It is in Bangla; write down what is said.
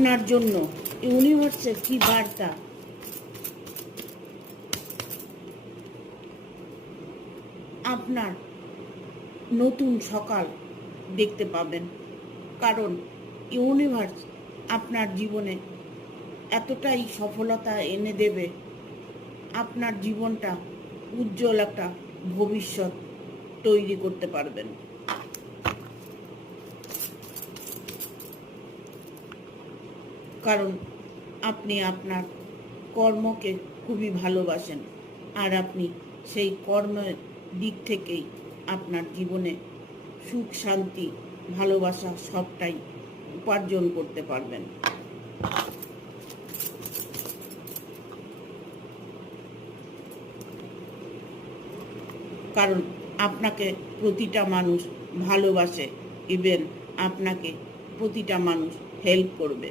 আপনার জন্য ইউনিভার্সের কি বার্তা? আপনার নতুন সকাল দেখতে পাবেন, কারণ ইউনিভার্স আপনার জীবনে এতটাই সফলতা এনে দেবে, আপনার জীবনটা উজ্জ্বল একটা ভবিষ্যৎ তৈরি করতে পারবেন। কারণ আপনি আপনার কর্মকে খুবই ভালোবাসেন, আর আপনি সেই কর্মের দিক থেকেই আপনার জীবনে সুখ, শান্তি, ভালোবাসা সবটাই উপার্জন করতে পারবেন। কারণ আপনাকে প্রতিটা মানুষ ভালোবাসে, ইভেন আপনাকে প্রতিটা মানুষ হেল্প করবে।